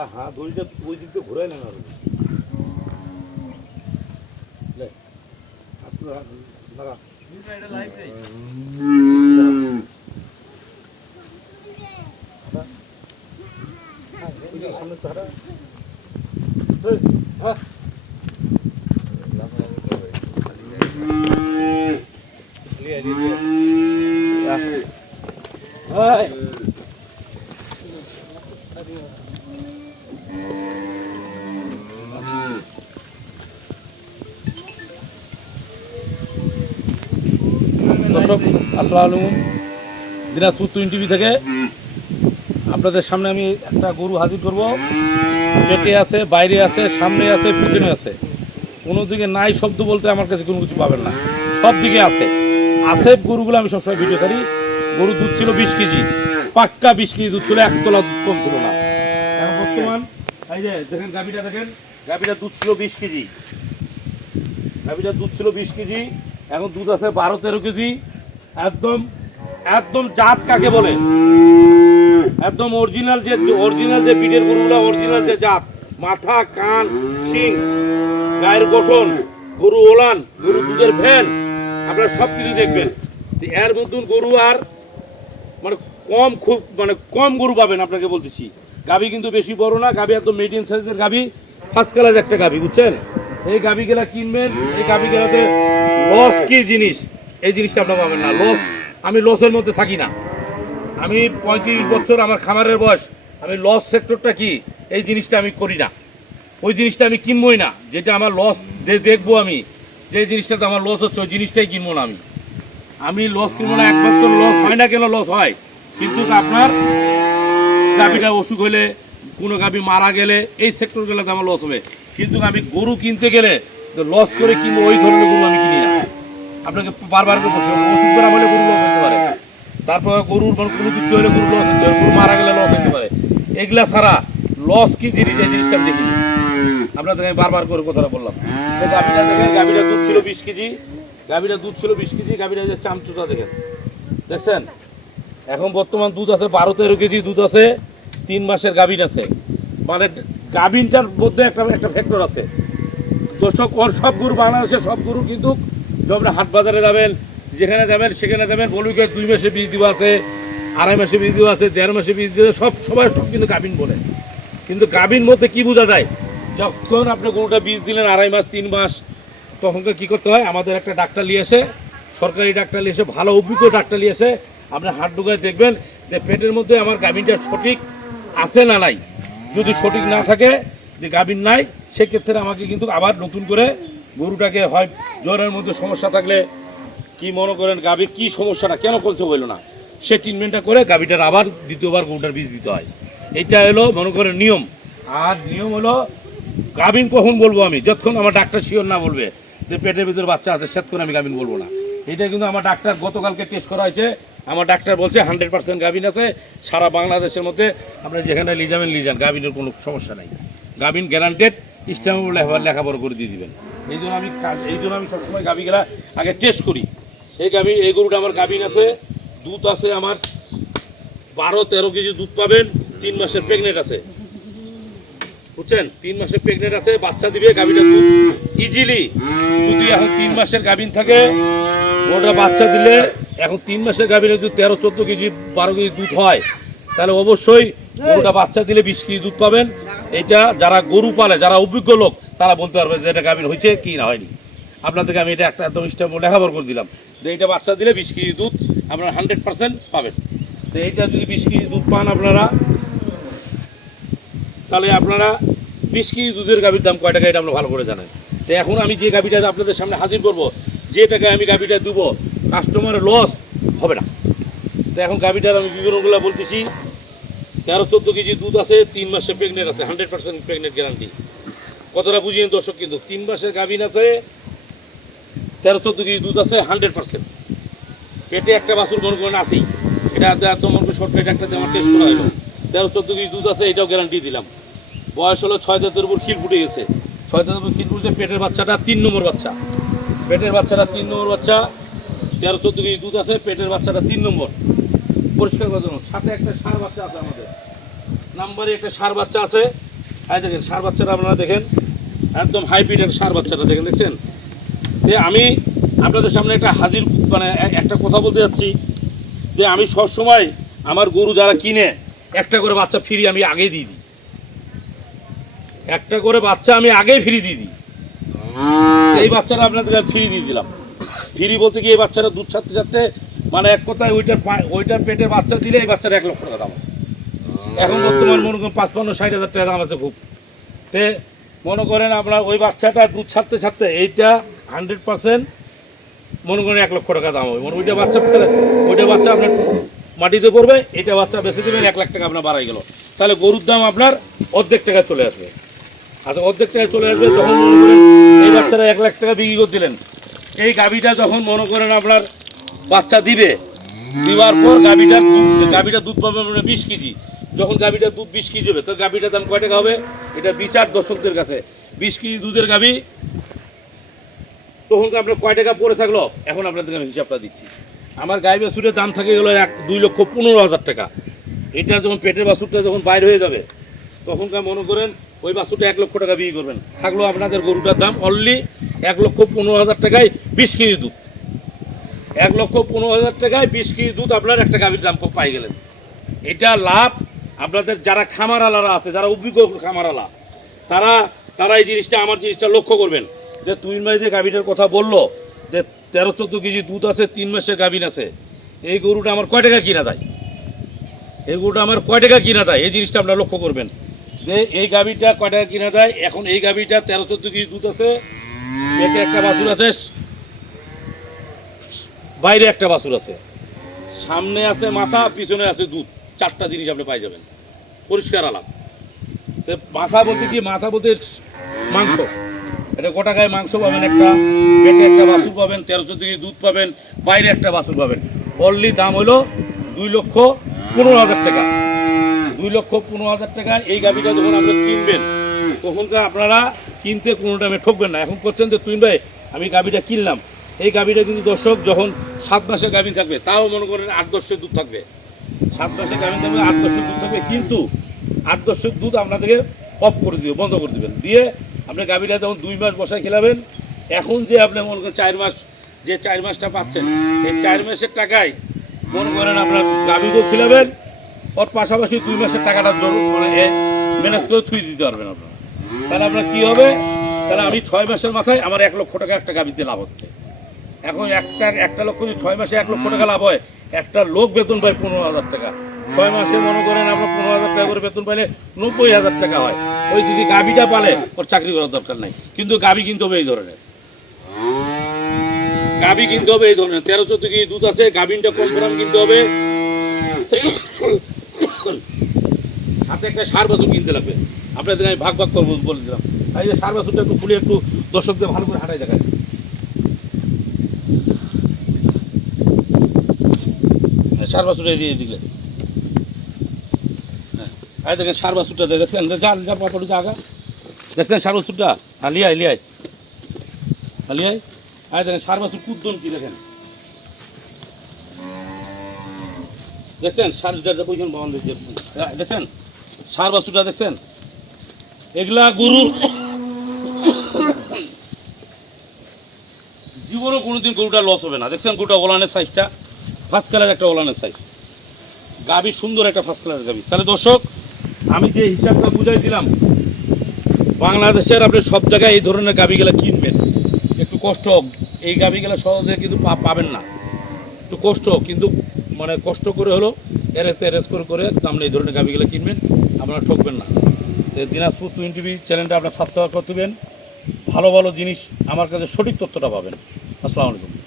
হ্যাঁ হ্যাঁ দড়িটা ওই দিক দিয়ে ঘুরাই নেন আরও লে, আপনার হাত লাগা। ওই যে সামনে তো হাঁটা। এই, হ্যাঁ। দর্শক, আসসালামু আলাইকুম। দিনাজপুর টুইন টিভি থেকে আপনাদের সামনে আমি একটা গরু হাজির করব। পেটে আছে, বাইরে আছে, সামনে আছে, পিছনে আছে। কোনো দিকে নাই শব্দ বলতে আমার কাছে কোনো কিছু পাবেন না। সব দিকে আছে। আছে গরুগুলো আমি সবসময় ভিডিও করি গরু দুধ ছিল বিশ কেজি। পাক্কা বিশ কেজি দুধ ছিল এক তোলা দুধ কম ছিল না। এখন বর্তমান, এই যে দেখেন গাভিটা দেখেন। গাভিটা দুধ ছিল বিশ কেজি। গাভিটার দুধ ছিল বিশ কেজি। এখন দুধ আছে বারো তেরো কেজি। একদম একদম জাত কাকে বলে? একদম অরিজিনাল যে অরিজিনাল যে পিঠের গরুগুলো অরিজিনাল যে জাত। মাথা, কান, শিং, গায়ের গঠন, গরু ওলান, গরু দুধের ফ্যান আপনারা সব কিছু দেখবেন এর মতন গরু আর মানে কম খুব মানে কম গরু পাবেন আপনাকে বলতেছি। গাভি কিন্তু বেশি বড় না, গাভি একদম মিডিয়াম সাইজের গাভি। ফার্স্ট ক্লাস একটা গাভি, বুঝছেন? এই গাভি গেলা কিনবেন, এই গাভি গেলাতে লস কি জিনিস? এই জিনিসটা আপনারা পাবেন না। লস আমি লসের মধ্যে থাকি না। আমি পঁয়ত্রিশ বছর আমার খামারের বয়স, আমি লস সেক্টরটা কি? এই জিনিসটা আমি করি না। ওই জিনিসটা আমি কিনবই না। যেটা আমার লস যে দেখব আমি। যে জিনিসটাতে আমার লস হচ্ছে, ওই জিনিসটাই কিনবো না আমি। আমি লস কিনবো না, একমাত্র লস হয় না কেন লস হয়? কিন্তু আপনার গাভিটা অসুখ হলে, কোনো গাভি মারা গেলে এই সেক্টরগুলোতে আমার লস হবে। কিন্তু আমি গরু কিনতে গেলে লস করে কিনবো, ওই ধরনের গরু আমি কিনি না। আপনাকে বারবার করে অসুখ বেড়া হলে গরু লস হতে পারে। তারপর গরুর কোনো কিছু হলে গরু লস হতে পারে, গরু মারা গেলে লস হতে পারে। এগুলা ছাড়া লস কি জিনিস? এই জিনিসটা আমি দেখিনি। আপনাদের আমি বারবার করে কথাটা বললাম। গাভিটা দেখেন, গাভিটা দুধ ছিল বিশ কেজি, গাভিটা দুধ ছিল বিশ কেজি, গাভিটা যে চামচুটা দেখেন। দেখছেন? এখন বর্তমান দুধ আছে বারো তেরো কেজি, দুধ আছে তিন মাসের গাভিন আছে। মানে গাভিনটার মধ্যে একটা একটা ফ্যাক্টর আছে। দর্শক ওর সব গরু বাংলাদেশের সব গরু কিন্তু আপনার হাট বাজারে যাবেন, যেখানে যাবেন, সেখানে যাবেন বলুন কি দুই মাসে বীজ দেওয়া আছে, আড়াই মাসে বীজ দেওয়া আছে, দেড় মাসে বীজ দেওয়া সব সবাই সব কিন্তু গাভিন বলে। কিন্তু গাভিন মধ্যে কি বোঝা যায়? যখন আপনি গরুটা বীজ দিলেন আড়াই মাস, তিন মাস তখনকে কি করতে হয়? আমাদের একটা ডাক্তার নিয়ে এসে, সরকারি ডাক্তার নিয়ে এসে, ভালো অভিজ্ঞ ডাক্তার নিয়ে এসে আপনি হাট ঢুকায় দেখবেন যে পেটের মধ্যে আমার গাভিনটা সঠিক আছে না নাই। যদি সঠিক না থাকে, যে গাভিন নাই, সেক্ষেত্রে আমাকে কিন্তু আবার নতুন করে গরুটাকে হয় জ্বরের মধ্যে সমস্যা থাকলে কি মনে করেন গাভীর কি সমস্যাটা, কেন করছে বলল না? সে ট্রিটমেন্টটা করে গাভীটার আবার দ্বিতীয়বার গরুটার বীজ দিতে হয়। এটা হলো মনে করেন নিয়ম। আর নিয়ম হলো গাভিন কখন বলব আমি? যতক্ষণ আমার ডাক্তার শিওর না বলবে যে পেটের ভিতরে বাচ্চা আছে, সেতক্ষণ আমি গাভিন বলব না। এটা কিন্তু আমার ডাক্তার গতকালকে টেস্ট করা হয়েছে। আমার ডাক্তার বলছে হান্ড্রেড পার্সেন্ট গাভিন আছে, সারা বাংলাদেশের মধ্যে আপনারা যেখানে নিয়ে যান। গাভিনের কোনো সমস্যা নাই। গাভিন গ্যারান্টেড স্ট্যাম্প লেখাপড়া করে দিয়ে দিবেন। এই জন্য আমি এই জন্য আমি সবসময় গাভি গেলা আগে টেস্ট করি। এই গাভি এই গরুটা আমার গাভিন আছে, দুধ আছে আমার। বারো, তেরো কেজি দুধ পাবেন, তিন মাসের প্রেগনেন্ট আছে। বুঝছেন? তিন মাসের প্রেগনেন্ট আছে, বাচ্চা দিবে, গাভিটা দুধ ইজিলি যদি এখন তিন মাসের গাভিন থাকে ওটা বাচ্চা দিলে এখন তিন মাসের গাভিনে যদি তেরো, চোদ্দ কেজি, বারো কেজি দুধ হয়, তাহলে অবশ্যই গরুটা বাচ্চা দিলে বিশ কেজি দুধ পাবেন। এটা যারা গরু পালে, যারা অভিজ্ঞ লোক, তারা বলতে পারবে যে এটা গাভিন হয়েছে কি না হয়নি। আপনাদেরকে আমি এটা একটা একদম স্টেপ লেখাপড় করে দিলাম। যে এটা বাচ্চা দিলে বিশ কেজি দুধ আপনারা হান্ড্রেড পার্সেন্ট পাবেন। তো এইটা যদি বিশ কেজি দুধ পান আপনারা, তাহলে আপনারা বিশ কেজি দুধের গাভীর দাম কয় টাকা এটা আমরা ভালো করে জানেন। তো এখন আমি যে গাভীটা আপনাদের সামনে হাজির করব, যে টাকায় আমি গাভীটা দেবো কাস্টমারের লস হবে না। তো এখন গাভীটার আমি বিবরণগুলো বলতেছি, তেরো, চোদ্দ কেজি দুধ আছে, তিন মাসের প্রেগনেন্ট আছে হান্ড্রেড পার্সেন্ট প্রেগনেন্ট গ্যারান্টি কতটা বুঝিয়ে দর্শক কিন্তু, তিন মাসের গাভিন আছে, তেরো, চোদ্দ কেজি দুধ আছে হান্ড্রেড পার্সেন্ট পেটে একটা বাছুর মনে করেন আছেই। এটা একদম মনে করেন শর্ট পেট একটা আমার টেস্ট করা হলো। তেরো, চোদ্দ কেজি দুধ আছে, এটাও গ্যারান্টি দিলাম। বয়স হলো ছয় দাঁতের উপর খিল ফুটে গেছে। ছয় দাঁতের উপর খিল ফুটে পেটের বাচ্চাটা তিন নম্বর বাচ্চা। পেটের বাচ্চাটা তিন নম্বর বাচ্চা। তেরো চোদ্দ কেজি দুধ আছে পেটের বাচ্চাটা তিন নম্বর। পরিষ্কার করে দেবো। সাথে একটা সার বাচ্চা আছে আমাদের। নাম্বারে একটা সার বাচ্চা আছে। এই দেখেন সার বাচ্চাটা আপনারা দেখেন। একদম হাইব্রিড একটা সার বাচ্চাটা দেখেন দেখছেন? যে আমি আপনাদের সামনে একটা হাজির মানে একটা কথা বলতে যাচ্ছি। যে আমি সবসময় আমার গরু যারা কিনে একটা করে বাচ্চা ফ্রি আমি আগেই দিয়ে দিই। একটা করে বাচ্চা আমি আগেই ফ্রি দিয়ে দিই। এই বাচ্চাটা আপনাদের ফ্রি দিয়ে দিলাম। ফ্রি বলতে কি এই বাচ্চাটা দুধ ছাড়তে ছাড়তে মানে এক কথায় ওইটার ওইটার পেটে বাচ্চা দিলে এই বাচ্চাটা এক লক্ষ টাকা দাম আছে। এখন বর্তমান মনে করেন পাঁচপান্ন, ষাট হাজার টাকা দাম আছে খুব। তে মনে করেন আপনার ওই বাচ্চাটা দুধ ছাড়তে ছাড়তে এইটা হান্ড্রেড পার্সেন্ট মনে করেন এক লক্ষ টাকা দাম হবে। মানে ওইটা বাচ্চা ওইটা বাচ্চা আপনার মাটিতে পড়বে এটা বাচ্চা বেশি দেবেন, এক লাখ টাকা আপনার বাড়াই গেল। তাহলে গরুর দাম আপনার অর্ধেক টাকা চলে আসবে। আচ্ছা অর্ধেক টাকা চলে আসবে, তখন এই বাচ্চারা এক লাখ টাকা বিক্রি করে দিলেন। এই গাভিটা যখন মনে করেন আপনার বাচ্চা দিবে, দিবার পর গাভিটার দুধ, গাভিটা দুধ পাবে মানে বিশ কেজি। যখন গাভিটার দুধ বিশ কেজি হবে তো গাভিটার দাম কয় টাকা হবে? এটা বিচার দর্শকদের কাছে। বিশ কেজি দুধের গাভি, তখন আপনার কয় টাকা পড়ে থাকল? এখন আপনাদের আমি হিসাবটা দিচ্ছি। আমার গাই বাছুরের দাম থাকে গেলো এক, দুই লক্ষ পনেরো হাজার টাকা। এটা যখন পেটের বাছুরটা যখন বাইরে হয়ে যাবে তখনকার মনে করেন ওই বাছুরটা এক লক্ষ টাকা বিক্রি করবেন। থাকল আপনাদের গরুটার দাম অনলি এক লক্ষ পনেরো হাজার টাকায় বিশ কেজি দুধ। এক লক্ষ পনেরো হাজার টাকায় বিশ কেজি দুধ আপনার একটা গাভীর দাম পাই গেলেন। এটা লাভ আপনাদের যারা খামারালারা আছে, যারা অভিজ্ঞ খামারালা, তারা তারা এই জিনিসটা, আমার জিনিসটা লক্ষ্য করবেন। যে তুই মাস যে গাভীটার কথা বলল, যে তেরো চোদ্দ কেজি দুধ আছে, তিন মাসের গাভীন আছে, এই গরুটা আমার কয় টাকা কিনা যায় এই গরুটা আমার কয় টাকা কিনা যায় এই জিনিসটা আপনারা লক্ষ্য করবেন। যে এই গাভীটা কয় টাকা কিনা যায়? এখন এই গাভীটা তেরো চোদ্দ কেজি দুধ আছে। পেটে একটা বাছুর আছে। বাইরে একটা বাছুর আছে। সামনে আছে মাথা, পিছনে আছে দুধ। চারটা জিনিস আপনি পাই যাবেন। পরিষ্কার আলাপ। মাথা বলতে কি? মাথা বলতে মাংস। এটা গোটা গায়ে মাংস পাবেন একটা, পেটে একটা বাছুর পাবেন, তেরো চোদ্দ কেজি দুধ পাবেন, বাইরে একটা বাছুর পাবেন। অনলি দাম হলো দুই লক্ষ পনেরো হাজার টাকা। দুই লক্ষ পনেরো হাজার টাকা এই গাভিটা যখন আপনি কিনবেন, তখনকার আপনারা কিনতে কোনো টাইমে ঠকবেন না। এখন করছেন যে তুই ভাই, আমি গাভিটা কিনলাম। এই গাভিটা কিন্তু দর্শক যখন সাত মাসের গাভিন থাকবে, তাও মনে করেন আট দশের দুধ থাকবে। সাত মাসের গাভিন থাকবে, আট দশের দুধ থাকবে, কিন্তু আট দশের দুধ আপনাদেরকে অফ করে দিবে, বন্ধ করে দিবেন দিয়ে আপনি গাভিটা যখন দুই মাস বসায় খেলাবেন, এখন যে আপনি মনে করেন চার মাস, যে চার মাসটা পাচ্ছেন, এই চার মাসের টাকায় মনে করেন আপনার গাভিকেও খিলাবেন ওর পাশাপাশি দুই মাসের টাকাটা জরুর মানে ম্যানেজ করে থুই দিতে পারবেন আপনারা। তাহলে আপনার কী হবে? তাহলে আমি ছয় মাসের মাথায় আমার এক লক্ষ টাকা একটা গাভিতে লাভ হচ্ছে। এখন একটা একটা লক্ষ যদি ছয় মাসে এক লক্ষ টাকা লাভ হয়, একটা লোক বেতন পায় পনেরো হাজার টাকা। ছয় মাসে মনে করেন আমরা পনেরো হাজার টাকা করে বেতন পাইলে নব্বই হাজার টাকা হয়। ওই যদি গাভিটা পালে, ওর চাকরি করার দরকার নাই। কিন্তু গাভি কিনতে হবে এই ধরনের। গাভি কিনতে হবে এই ধরনের। তেরো চোদ্দ দুধ আছে, গাভিনটা কম গ্রাম কিনতে হবে। সাথে একটা সার বাছুর কিনতে লাগবে আপনাদের আমি ভাগ ভাগ করব বলে দিলাম। তাই যে সার বাছুরটা একটু খুলে একটু দর্শকদের ভালো করে হাঁটাই দেখায় সার বাছুরটা দিয়ে দিলে হ্যাঁ দেখেন সার বাছুরটা দেখছেন? যা যা পাপড় জায়গা দেখছেন সার বাছুরটা হ্যাঁ লিয়াই লিয়াই। হ্যাঁ লিয়াই। হ্যাঁ দেখেন সার বাছুর কুদ্দন কি দেখেন? দেখছেন? সার বইছেন ভবন দেখছেন? সার বাছুরটা দেখছেন? এগুলা গরু জীবনও কোনোদিন গরুটা লস হবে না। দেখছেন গরুটা ওলানের সাইজটা ফার্স্ট কালার একটা ওলানের সাইজ গাভি সুন্দর একটা ফার্স্ট কালার গাভি। তাহলে দর্শক, আমি যে হিসাবটা বুঝাই দিলাম, বাংলাদেশের আপনি সব জায়গায় এই ধরনের গাভিগুলা কিনবেন। একটু কষ্ট এই গাভিগুলা সহজে কিন্তু পাবেন না। একটু কষ্ট কিন্তু মানে কষ্ট করে হলো এরেস এরেস করে করে আপনি এই ধরনের গাভিগুলা কিনবেন। আপনারা ঠকবেন না। দিনাজপুর টুয়েন টিভি চ্যানেলটা আপনার সাবস্ক্রাইব করতেবেন ভালো ভালো জিনিস আমার কাছে সঠিক তথ্যটা পাবেন। আসসালামু আলাইকুম।